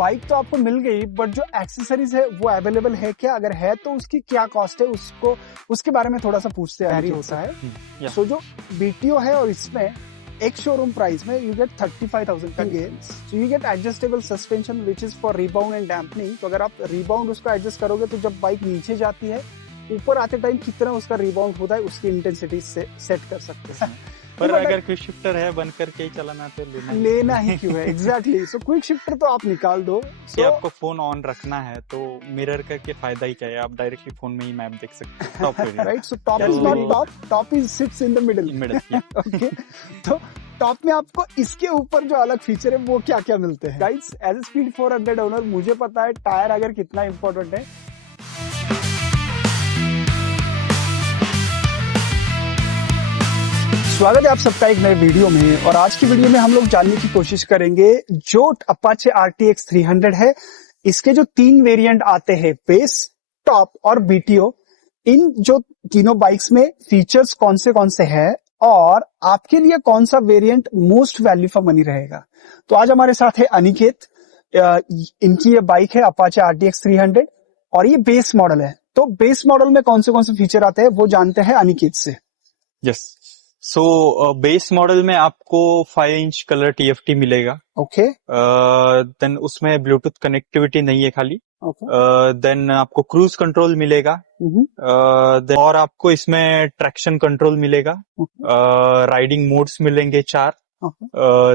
Bike तो आपको मिल गई, बट जो एक्सेसरीज है वो अवेलेबल है क्या? अगर है तो उसकी क्या कॉस्ट है, उसको उसके बारे में थोड़ा सा पूछते हैं। Carry होता है yeah. सो जो बीटीओ है और इसमें एक शोरूम प्राइस में यू गेट 35,000 का gain. So you get adjustable suspension which is for rebound and dampening. तो अगर आप रिबाउंड उसका एडजस्ट करोगे तो जब बाइक नीचे जाती है, ऊपर आते टाइम कितना उसका रिबाउंड होता है उसकी इंटेंसिटी से सेट कर सकते हैं। पर अगर क्विक शिफ्टर है बंद करके ही चलाना तो लेना ही क्यों है? एग्जैक्टली। सो क्विक शिफ्टर तो आप निकाल दो। So, आपको फोन ऑन रखना है तो मिरर करके फायदा ही क्या है, आप डायरेक्टली फोन में ही मैप देख सकते हैं। Top right. So top is not top, top is sits in the middle. Okay, तो टॉप में आपको इसके ऊपर जो अलग फीचर है वो क्या क्या मिलते हैं? Guys, as a speed 400 owner मुझे पता है टायर अगर कितना इंपॉर्टेंट है। स्वागत है आप सबका एक नए वीडियो में, और आज की वीडियो में हम लोग जानने की कोशिश करेंगे जो अपाचे RTX 300 है, इसके जो 3 वेरिएंट आते हैं, बेस, टॉप और बीटीओ, इन जो तीनों बाइक्स में फीचर्स कौन से हैं और आपके लिए कौन सा variant most value for money रहेगा। तो आज हमारे साथ है अनिकेत। इनकी ये बाइक है अपाचे RTX 300 और ये बेस मॉडल है। तो बेस मॉडल में कौन से फीचर आते हैं वो जानते हैं अनिकेत से। यस, सो बेस मॉडल में आपको 5 इंच कलर TFT मिलेगा। ओके। देन उसमें ब्लूटूथ कनेक्टिविटी नहीं है खाली। ओके। देन आपको क्रूज कंट्रोल मिलेगा। और आपको इसमें ट्रैक्शन कंट्रोल मिलेगा। राइडिंग मोड्स मिलेंगे 4।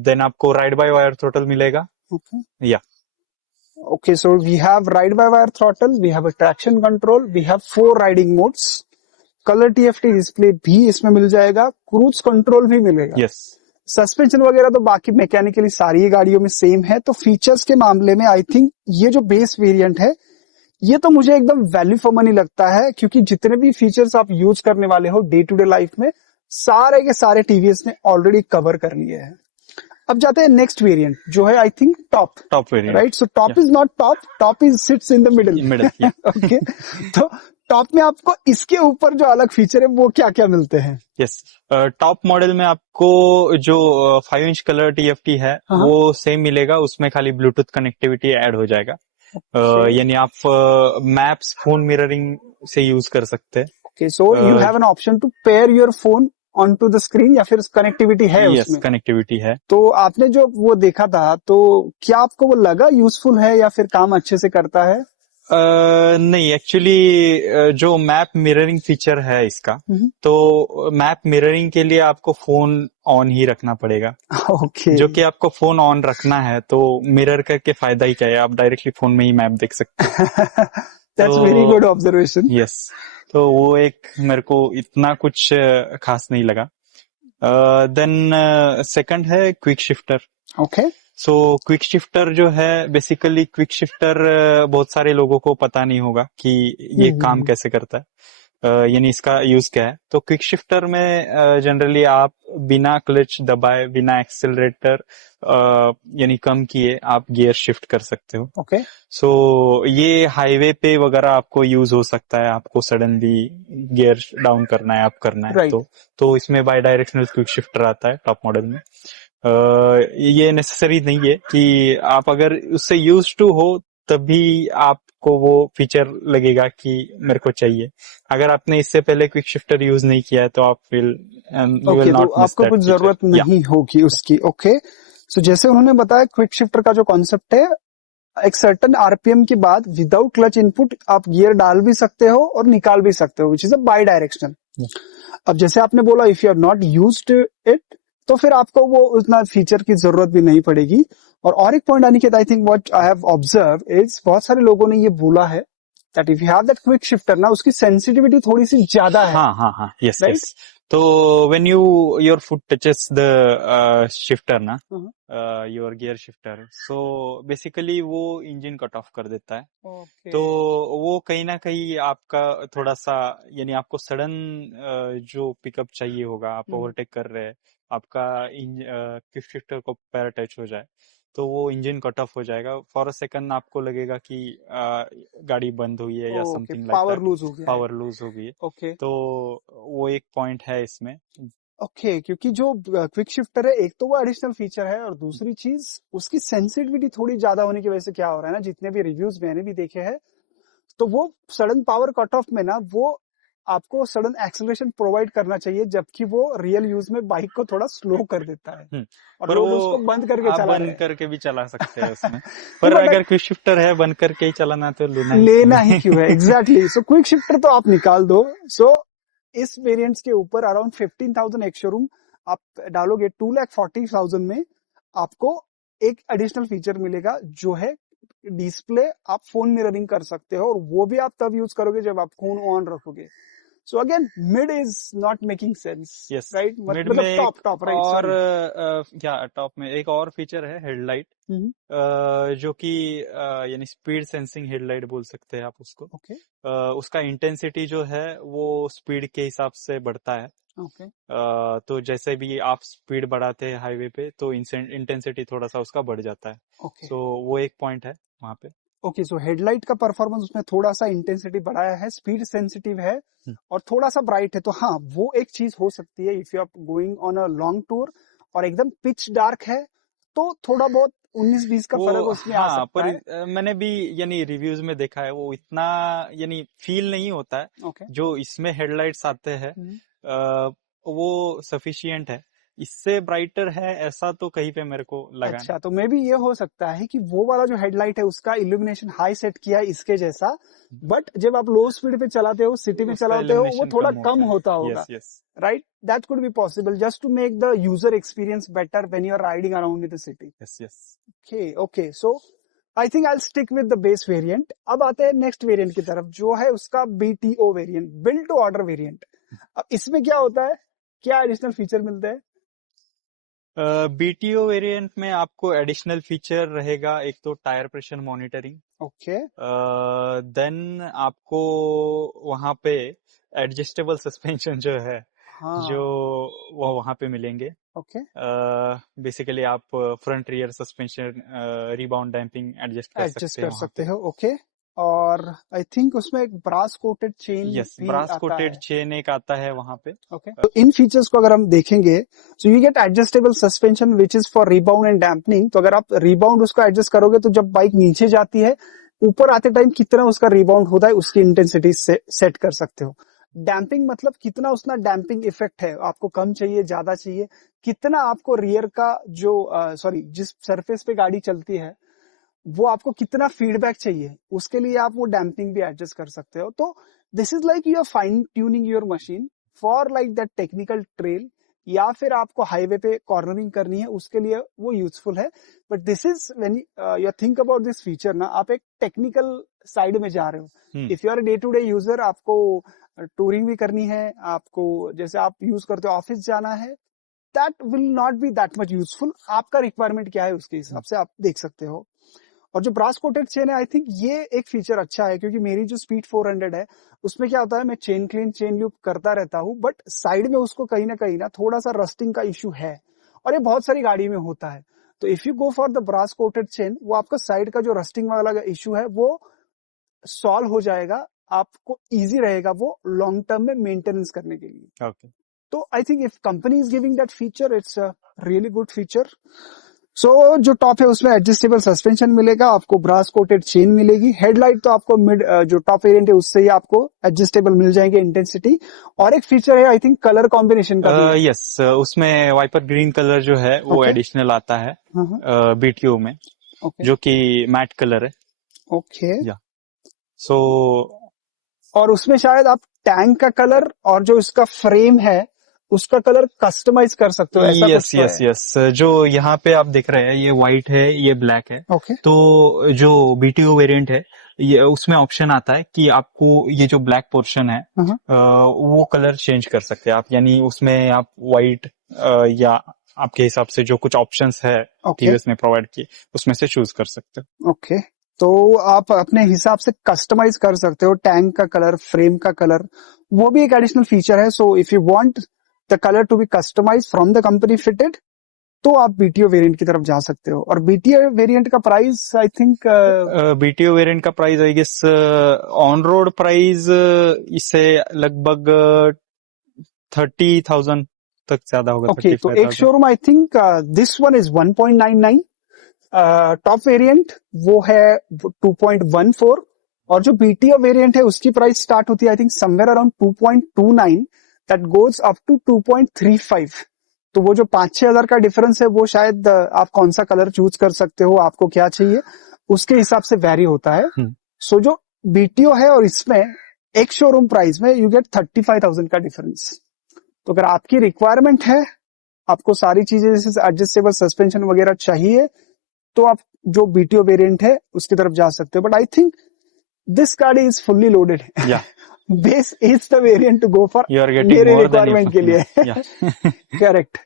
देन आपको राइड बाय वायर थ्रोटल मिलेगा। या Okay, so we have ride by wire throttle, we have a traction control, we have 4 riding modes, color TFT display भी इसमें मिल जाएगा, क्रूज कंट्रोल भी मिलेगा। यस, सस्पेंशन वगैरह तो बाकी मैकेनिकली सारी ही गाड़ियों में सेम है। तो फीचर्स के मामले में आई थिंक ये जो बेस वेरिएंट है ये तो मुझे एकदम वैल्यू फॉर मनी लगता है, क्योंकि जितने भी फीचर्स आप यूज करने वाले हो डे टू डे लाइफ में सारे के सारे टीवीएस ने ऑलरेडी कवर कर लिए हैं। अब जाते हैं नेक्स्ट वेरिएंट जो है I think top variant. Right. So top is not top, top is sits in the middle. Okay, तो टॉप में आपको इसके ऊपर जो अलग फीचर है वो क्या क्या मिलते हैं? यस, टॉप मॉडल में आपको जो 5 इंच कलर TFT है वो सेम मिलेगा, उसमें खाली ब्लूटूथ कनेक्टिविटी ऐड हो जाएगा। यानी आप मैप्स फोन मिररिंग से यूज कर सकते हैं। Okay, so you have an option to pair your phone on to the screen, या फिर कनेक्टिविटी है उसमें? कनेक्टिविटी है। तो आपने जो वो देखा था तो क्या आपको वो लगा यूजफुल है या फिर काम अच्छे से करता है? नहीं, एक्चुअली जो मैप मिररिंग फीचर है इसका, तो मैप मिररिंग के लिए आपको फोन ऑन ही रखना पड़ेगा। ओके। जो कि आपको फोन ऑन रखना है तो मिरर करके फायदा ही क्या है, आप डायरेक्टली फोन में ही मैप देख सकते हैं। That's very good observation. Yes, तो वो एक मेरे को इतना कुछ खास नहीं लगा। देन सेकंड है quick shifter. Okay. So quick shifter जो है, बेसिकली क्विक शिफ्टर बहुत सारे लोगों को पता नहीं होगा कि ये काम कैसे करता है, यानी इसका यूज क्या है। तो क्विक शिफ्टर में जनरली आप बिना क्लच दबाए, बिना एक्सेलरेटर यानी कम किए आप गियर शिफ्ट कर सकते हो। ओके। सो ये हाईवे पे वगैरह आपको यूज हो सकता है, आपको सडनली गियर डाउन करना है, अप करना है, तो इसमें बाय डायरेक्शनल क्विक शिफ्टर आता है टॉप मॉडल में। ये नेसेसरी नहीं है कि आप अगर उससे यूज टू हो तभी आपको वो फीचर लगेगा कि मेरे को चाहिए। अगर आपने इससे पहले क्विक शिफ्टर यूज नहीं किया है तो आप विल नॉट, तो आपको कुछ जरूरत नहीं होगी उसकी। ओके, सो जैसे उन्होंने बताया क्विक शिफ्टर का जो कॉन्सेप्ट है, एक सर्टेन RPM के बाद विदाउट क्लच इनपुट आप गियर डाल भी सकते हो और निकाल भी सकते हो, विच इज अ बाई डायरेक्शनल। अब जैसे आपने बोला if you have not used it, तो फिर आपको वो उतना फीचर की जरूरत भी नहीं पड़ेगी। और एक point Aniket, I think what I have observe is, बहुत सारे लोगों ने ये बोला है that if you have that quick shifter ना, उसकी सेंसिटिविटी थोड़ी सी ज्यादा है। हाँ, यस, यस। तो when your foot touches the shifter ना, your gear shifter, so basically वो इंजन कट ऑफ कर देता है। तो वो कहीं ना कहीं आपका थोड़ा सा, यानी आपको सडन जो पिकअप चाहिए होगा, आप ओवरटेक कर रहे हैं, आपका क्विक शिफ्टर को पैर टच हो जाए तो वो इंजन कट ऑफ हो जाएगा। फॉर अ सेकंड आपको लगेगा कि गाड़ी बंद हुई है या something like that, power lose हो गई है। तो वो एक पॉइंट है इसमें ओके, क्योंकि जो क्विक शिफ्टर है, एक तो वो एडिशनल फीचर है और दूसरी चीज उसकी सेंसिटिविटी थोड़ी ज्यादा होने की वजह से क्या हो रहा है ना, जितने भी रिव्यूज मैंने भी देखे हैं, तो वो सडन पावर कट ऑफ में ना वो आपको सडन एक्सेलरेशन प्रोवाइड करना चाहिए, जबकि वो रियल यूज में बाइक को थोड़ा स्लो कर देता है और पर लोग वो उसको बंद करके आप चला रहे बंद हैं। करके भी चला सकते हैं उसमें। नहीं पर बट अगर क्विक शिफ्टर है बंद करके ही चलाना तो लेना ही है। क्यों है, एग्जैक्टली। सो क्विक शिफ्टर तो आप निकाल दो। सो इस वेरिएंट्स के ऊपर अराउंड 15,000 एक्स शोरूम आप डालोगे, 2,40,000 में आपको एक एडिशनल फीचर मिलेगा, जो है डिस्प्ले। आप फोन मिररिंग कर सकते हो और वो भी आप तब यूज करोगे जब आप फोन ऑन रखोगे। So again mid is not making sense, yes, right? Mid में मतलब एक टॉप राइट, और सॉरी। क्या टॉप में एक और फीचर है हेडलाइट, जो कि यानी स्पीड सेंसिंग हेडलाइट बोल सकते हैं आप उसको। ओके उसका इंटेंसिटी जो है वो स्पीड के हिसाब से बढ़ता है। ओके तो जैसे भी आप स्पीड बढ़ाते हैं हाईवे पे तो इंटेंसिटी थोड़ा सा उसका बढ़ जाता है। ओके सो वो एक पॉइंट है वहां पे। ओके। सो हेडलाइट का परफॉर्मेंस उसमें थोड़ा सा इंटेंसिटी बढ़ाया है, स्पीड सेंसिटिव है हम्म। और थोड़ा सा ब्राइट है। तो हाँ, वो एक चीज हो सकती है if you are going on a long tour और एकदम पिच डार्क है, तो थोड़ा बहुत 19-20 का वो फर्क उसमें आ हाँ, सकता पर है। मैंने भी यानी रिव्यूज में देखा है वो इतना यानी फील नहीं होता है ओके जो इसमें हेडलाइट्स आते हैं। वो सफिशियंट है। इससे ब्राइटर है ऐसा तो कहीं पे मेरे को लगा अच्छा, तो मे बी ये हो सकता है कि वो वाला जो हेडलाइट है उसका इल्यूमिनेशन हाई सेट किया है इसके जैसा, नहीं। बट जब आप लो स्पीड पे चलाते हो, सिटी में उसका चलाते हो, वो इल्यूमिनेशन थोड़ा कम कम होता है। होता होगा, yes yes. right? That could be possible just to make the user experience better when you're riding around in the city. Yes yes. Okay, okay. So I think I'll stick with the base variant. अब आते हैं next variant की तरफ, जो है उसका BTO variant, build to order variant. अब इसमें क्या होता है, क्या एडिशनल फीचर मिलते हैं? बीटीओ वेरिएंट में आपको एडिशनल फीचर रहेगा, एक तो tyre pressure monitoring. Okay then आपको वहां पे एडजस्टेबल सस्पेंशन जो है, जो हाँ वो वहां पे मिलेंगे। ओके, बेसिकली आप front rear suspension rebound damping adjust कर एडजस्ट सकते हैं कर वहां सकते पे। हो। ओके, और आई थिंक उसमें एक ब्रास कोटेड चेन यस, भी ब्रास आता कोटेड है। चेन एक आता है वहां पे। ओके, तो इन फीचर्स को अगर हम देखेंगे, so you get adjustable suspension which is for rebound and dampening. तो अगर आप रिबाउंड उसको एडजस्ट करोगे, तो जब बाइक नीचे जाती है, ऊपर आते टाइम कितना उसका रिबाउंड होता है उसकी इंटेंसिटी सेट कर सकते हो। डैम्पिंग मतलब कितना उसका डैम्पिंग इफेक्ट है, आपको कम चाहिए, ज्यादा चाहिए, कितना आपको रियर का जो सॉरी जिस सरफेस पे गाड़ी चलती है वो आपको कितना फीडबैक चाहिए, उसके लिए आप वो डैम्पिंग भी एडजस्ट कर सकते हो। तो this is like you are fine tuning your machine for like that technical trail, या फिर आपको हाईवे पे कॉर्नरिंग करनी है, उसके लिए वो यूजफुल है। But this is when you think about this feature ना, आप एक टेक्निकल साइड में जा रहे हो। If you are day to day user, आपको टूरिंग भी करनी है, आपको जैसे आप यूज करते हो ऑफिस जाना है, that will not be that much useful. आपका रिक्वायरमेंट क्या है उसके हिसाब से आप देख सकते हो। और जो ब्रास कोटेड चेन है, आई थिंक ये एक फीचर अच्छा है, क्योंकि मेरी जो स्पीड 400 है उसमें क्या होता है, मैं चेन क्लीन चेन लूप करता रहता हूँ, बट साइड में उसको कहीं ना थोड़ा सा रस्टिंग का इश्यू है, और ये बहुत सारी गाड़ी में होता है। तो if you go for the brass coated chain, वो आपका साइड का जो रस्टिंग वाला इश्यू है वो सॉल्व हो जाएगा, आपको इजी रहेगा वो लॉन्ग टर्म में मेंटेनेंस करने के लिए। ओके। तो I think if company is giving that feature, it's a really good feature. So जो टॉप है उसमें एडजस्टेबल सस्पेंशन मिलेगा, आपको ब्रास कोटेड चेन मिलेगी, हेडलाइट तो आपको मिड जो टॉप वेरिएंट है उससे ही आपको एडजस्टेबल मिल जाएंगे इंटेंसिटी। और एक फीचर है आई थिंक कलर कॉम्बिनेशन का भी है। यस, उसमें वाइपर ग्रीन कलर जो है वो ओके एडिशनल आता है हाँ बीटीओ में, ओके जो कि मैट कलर है। ओके। या सो और उसमें शायद आप टैंक का कलर और जो इसका फ्रेम है उसका कलर कस्टमाइज कर सकते हो, ऐसा यस कुछ तो यस है। यस, जो यहाँ पे आप देख रहे हैं ये व्हाइट है, ये ब्लैक है। ओके तो जो बीटीओ वेरिएंट है ये उसमें ऑप्शन आता है कि आपको ये जो ब्लैक पोर्शन है हाँ वो कलर चेंज कर सकते हैं आप, यानी उसमें आप व्हाइट या आपके हिसाब से जो कुछ ऑप्शंस है ओके टीवीएस ने प्रोवाइड किए उसमें से चूज कर सकते हो। ओके। तो आप अपने हिसाब से कस्टमाइज कर सकते हो टैंक का कलर, फ्रेम का कलर, वो भी एक एडिशनल फीचर है। So if you want the colour to be customised from the company fitted, तो आप बीटीओ वेरिएंट की तरफ जा सकते हो। और बीटीओ वेरिएंट का price I think BTO variant का price I guess on road price इससे लगभग 30,000 तक ज्यादा होगा। ओके, तो एक 35,000। Showroom I think this one is 1.99, top variant वो है 2.14, और जो बीटीओ वेरिएंट है उसकी प्राइस स्टार्ट होती है I think somewhere around 2.29, that goes up to 2.35। तो वो जो 5-6 हजार का डिफरेंस है वो शायद आप कौन सा कलर चूज कर सकते हो, आपको क्या चाहिए उसके हिसाब से वैरी होता है। सो जो बीटीओ है और इसमें एक शोरूम प्राइस में यू गेट 35,000 का डिफरेंस। तो अगर आपकी रिक्वायरमेंट है, आपको सारी चीजें जैसे एडजस्टेबल सस्पेंशन वगैरह चाहिए, तो आप जो बीटीओ वेरिएंट है उसकी तरफ जा सकते हो। बट आई थिंक दिस गाड़ी is fully loaded. This is the variant to go for मेरे रिक्वायरमेंट के लिए। करेक्ट।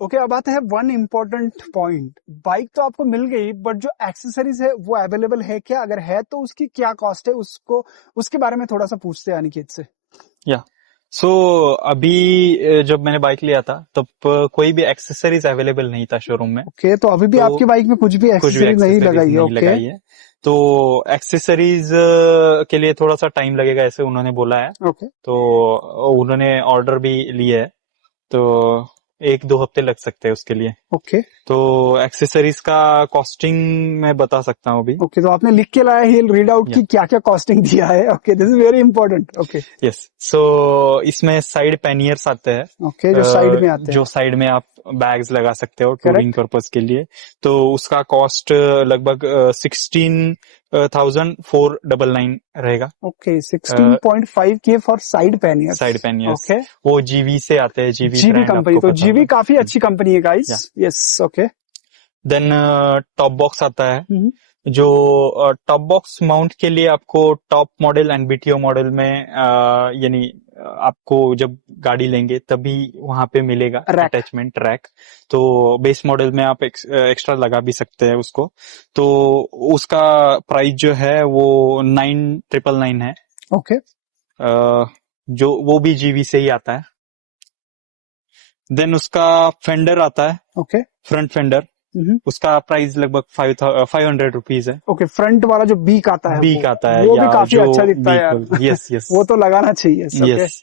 ओके, अब आते हैं वन इम्पोर्टेंट पॉइंट। बाइक तो आपको मिल गई, बट जो एक्सेसरीज है वो अवेलेबल है क्या? अगर है तो उसकी क्या कॉस्ट है, उसको उसके बारे में थोड़ा सा पूछते हैं अनिकेत से। सो अभी जब मैंने बाइक लिया था तब कोई भी एक्सेसरीज अवेलेबल नहीं था शोरूम में। ओके, तो अभी भी तो आपकी बाइक में कुछ भी एक्सेसरीज नहीं लगाई है? ओके, तो एक्सेसरीज के लिए थोड़ा सा टाइम लगेगा ऐसे उन्होंने बोला है। ओके, तो उन्होंने ऑर्डर भी लिए है, तो 1-2 हफ्ते लग सकते हैं उसके लिए। ओके, तो एक्सेसरीज का कॉस्टिंग मैं बता सकता हूँ अभी। ओके, तो आपने लिख के लाया है रीड आउट की क्या क्या कॉस्टिंग दिया है? Okay, this is very important. Okay, yes. So इसमें साइड पैनियर्स आते हैं। ओके, जो साइड में आते हैं, जो साइड में आप बैग्स लगा सकते हो टूरिंग पर्पस के लिए, तो उसका कॉस्ट लगभग 16,499 रहेगा। Okay, 16.5K for side panniers. Side panniers okay, वो जीवी से आते हैं। जीवी कंपनी, तो जीवी काफी अच्छी कंपनी है guys. Yes, okay. Then top box आता है, जो टॉप बॉक्स माउंट के लिए आपको top model and BTO model में यानी आपको जब गाड़ी लेंगे तभी वहां पे मिलेगा अटैचमेंट रैक। तो बेस मॉडल में आप एक्स्ट्रा लगा भी सकते हैं उसको। तो उसका प्राइस जो है वो 9,999 है। ओके, जो वो भी जीवी से ही आता है। देन उसका फेंडर आता है, ओके, फ्रंट फेंडर, उसका प्राइस लगभग 500 रुपीज है। ओके, फ्रंट वाला जो बीक आता है, बीक आता है, वो भी काफी अच्छा दिखता है यार। यस यस, वो तो लगाना चाहिए। यस।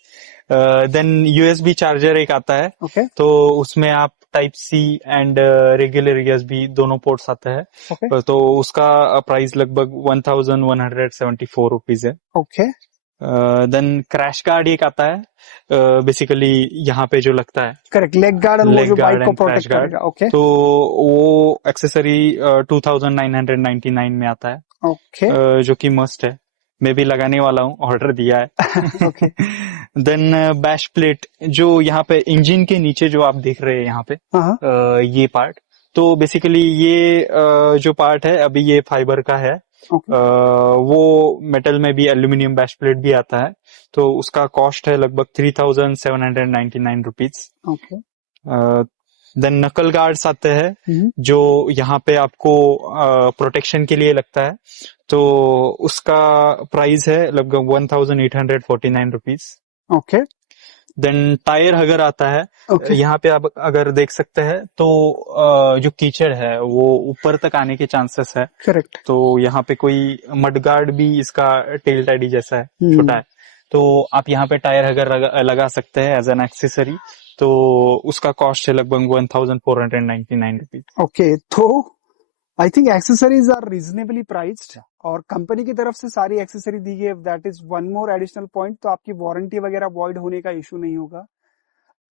देन यूएसबी चार्जर एक आता है। ओके, तो उसमें आप type C and regular USB दोनों पोर्ट्स आते हैं। ओके, तो उसका प्राइस लगभग 1,174 रुपीज है। ओके, देन क्रैश गार्ड एक आता है, बेसिकली यहाँ पे जो लगता है, करेक्ट, लेग गार्ड और वो जो बाइक को प्रोटेक्ट करेगा। ओके, तो वो एक्सेसरी 2,999 में आता है। ओके, जो कि मस्ट है, मैं भी लगाने वाला हूँ, ऑर्डर दिया है। ओके, देन बैश प्लेट, जो यहाँ पे इंजन के नीचे जो आप देख रहे हैं यहाँ पे, ये पार्ट, तो बेसिकली ये जो पार्ट है अभी ये फाइबर का है। वो मेटल में भी एल्यूमिनियम बैश प्लेट भी आता है। तो उसका कॉस्ट है लगभग 3,799 रुपीज। देन नकल गार्ड्स आते हैं, जो यहाँ पे आपको प्रोटेक्शन के लिए लगता है। तो उसका प्राइस है लगभग 1,849 रुपीज। ओके, देन टायर हगर आता है। यहाँ पे आप अगर देख सकते हैं तो जो कीचड़ है वो ऊपर तक आने के चांसेस है। करेक्ट, तो यहाँ पे कोई मड गार्ड भी इसका टेल टैडी जैसा है, छोटा है, तो आप यहाँ पे टायर हगर लगा सकते हैं एज एन एक्सेसरी। तो उसका कॉस्ट है लगभग 1,499 रुपीज। ओके, तो I think accessories are reasonably priced और कंपनी की तरफ से सारी एक्सेसरी दी गई। That is one more additional point. तो आपकी वारंटी वगैरह वॉइड होने का इशू नहीं होगा।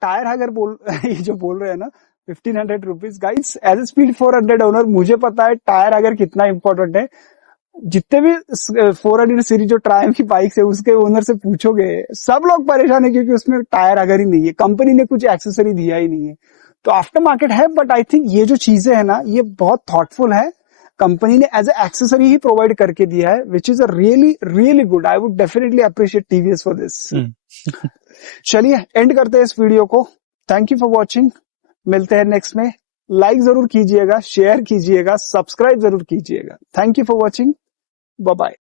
टायर अगर ये जो बोल रहे हैं ना 1,500 rupees, guys as a speed 400 owner मुझे पता है टायर अगर कितना इंपॉर्टेंट है। जितने भी 400 सीरीज जो ट्रायम्फ की बाइक है उसके ओनर से पूछोगे, सब लोग परेशान है क्योंकि उसमें टायर अगर ही नहीं है, कंपनी ने कुछ एक्सेसरी दिया ही नहीं है। तो आफ्टर मार्केट है, बट आई थिंक ये जो चीजें है ना ये बहुत थॉटफुल है। कंपनी ने एज ए एक्सेसरी ही प्रोवाइड करके दिया है, which is a really really good. I would definitely appreciate TVS for this. चलिए एंड करते हैं इस वीडियो को। Thank you for watching. मिलते हैं नेक्स्ट में। लाइक जरूर कीजिएगा, शेयर कीजिएगा, सब्सक्राइब जरूर कीजिएगा। Thank you for watching. Bye bye.